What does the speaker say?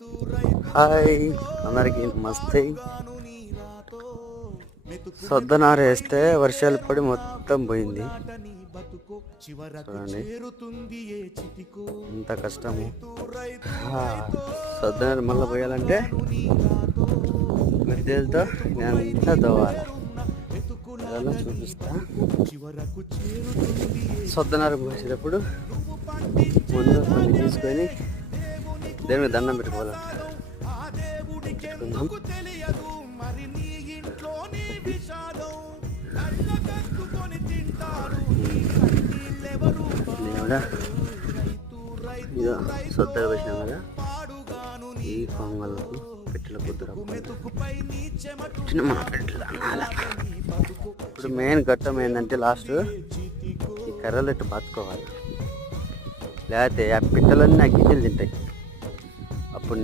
Hi. అందరికి నమస్తే. సొద్దనారు వేస్తే వర్షాలు పడి మొత్తం పోయింది. చూడండి. ఎంత కష్టము. సొద్దనారు మళ్ళీ పోయాలంటే మిద్దెలతో ఎంత దోవాలి అలా చూపిస్తా. సొద్దనారు పోసేటప్పుడు ముందు తీసుకొని దేవుని దండం పెట్టుకోవాలి? పెట్టుకుందాం. దేవుడా ఇదో సొద్దర వేసినాం కదా. ఈ కొంగలకు పెట్టెల కుదురు చిన్న మన పెట్టెలు ఇప్పుడు మెయిన్ ఘట్టం ఏంటంటే లాస్ట్ ఈ కర్రలు ఇట్టు బతుకోవాలి. లేకపోతే ఆ పిట్టలన్నీ ఆ గింజలు తింటాయి. अपने